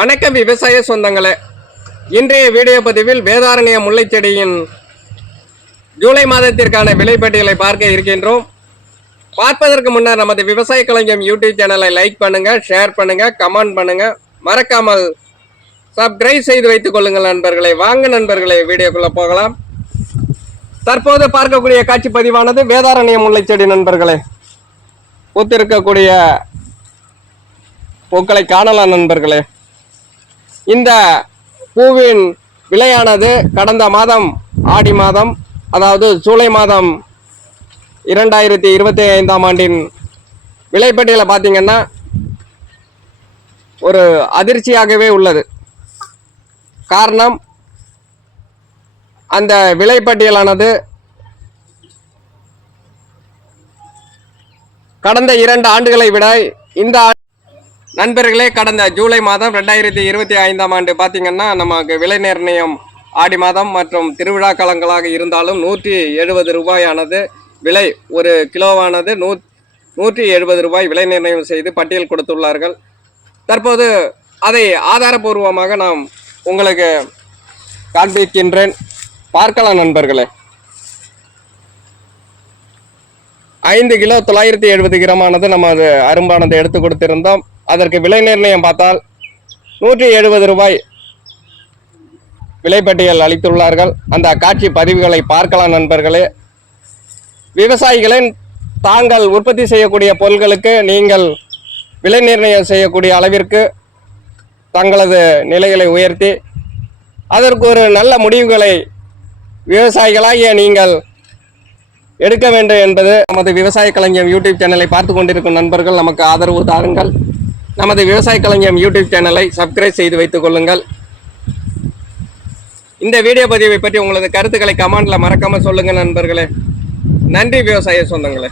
வணக்கம் விவசாய சொந்தங்களே. இன்றைய வீடியோ பதிவில் வேதாரண்ய முல்லைச்செடியின் ஜூலை மாதத்திற்கான விலைப்பட்டியலை பார்க்க இருக்கின்றோம். பார்ப்பதற்கு முன்னர் நமது விவசாய கலைஞம் யூடியூப் சேனலை லைக் பண்ணுங்க ஷேர் பண்ணுங்க கமெண்ட் பண்ணுங்க. மறக்காமல் சப்ஸ்கிரைப் செய்து வைத்துக் கொள்ளுங்கள் நண்பர்களை. வாங்க நண்பர்களே வீடியோக்குள்ள போகலாம். தற்போது பார்க்கக்கூடிய காட்சி பதிவானது வேதாரண்ய முல்லைச் செடி நண்பர்களே. பூத்திருக்கக்கூடிய பூக்களை காணலாம் நண்பர்களே. இந்த பூவின் விலையானது கடந்த மாதம் ஆடி மாதம் அதாவது ஜூலை மாதம் இரண்டாயிரத்தி இருபத்தி ஐந்தாம் ஆண்டின் விலைப்பட்டியலை பார்த்தீங்கன்னா ஒரு அதிர்ச்சியாகவே உள்ளது. காரணம் அந்த விலைப்பட்டியலானது கடந்த இரண்டு ஆண்டுகளை விட இந்த ஆண்டு நண்பர்களே கடந்த ஜூலை மாதம் ரெண்டாயிரத்தி இருபத்தி ஐந்தாம் ஆண்டு பார்த்தீங்கன்னா நமக்கு விலை நிர்ணயம் ஆடி மாதம் மற்றும் திருவிழா காலங்களாக இருந்தாலும் நூற்றி எழுபது ரூபாயானது விலை ஒரு கிலோவானது நூ நூற்றி எழுபது ரூபாய் விலை நிர்ணயம் செய்து பட்டியல் கொடுத்துள்ளார்கள். தற்போது அதை ஆதாரபூர்வமாக நாம் உங்களுக்கு காண்பிக்கின்றேன். பார்க்கலாம் நண்பர்களே. ஐந்து கிலோ தொள்ளாயிரத்தி எழுபது கிராமானது நம்ம அது அரும்பானது எடுத்து கொடுத்திருந்தோம். அதற்கு விலை நிர்ணயம் பார்த்தால் நூற்றி எழுபது ரூபாய் விலைப்பட்டியல் அளித்துள்ளார்கள். அந்த காட்சி பதிவுகளை பார்க்கலாம் நண்பர்களே. விவசாயிகளின் தாங்கள் உற்பத்தி செய்யக்கூடிய பொருட்களுக்கு நீங்கள் விலை நிர்ணயம் செய்யக்கூடிய அளவிற்கு தங்களது நிலைகளை உயர்த்தி அதற்கு ஒரு நல்ல முடிவுகளை விவசாயிகளாகிய நீங்கள் எடுக்க வேண்டும் என்பது நமது விவசாய கலைஞர் யூடியூப் சேனலை பார்த்து கொண்டிருக்கும் நண்பர்கள் நமக்கு ஆதரவு தாருங்கள். நமது விவசாய கலைஞம் யூடியூப் சேனலை சப்ஸ்கிரைப் செய்து வைத்துக் கொள்ளுங்கள். இந்த வீடியோ பதிவை பற்றி உங்களது கருத்துக்களை கமெண்டில் மறக்காமல் சொல்லுங்கள் நண்பர்களே. நன்றி விவசாய சொந்தங்களே.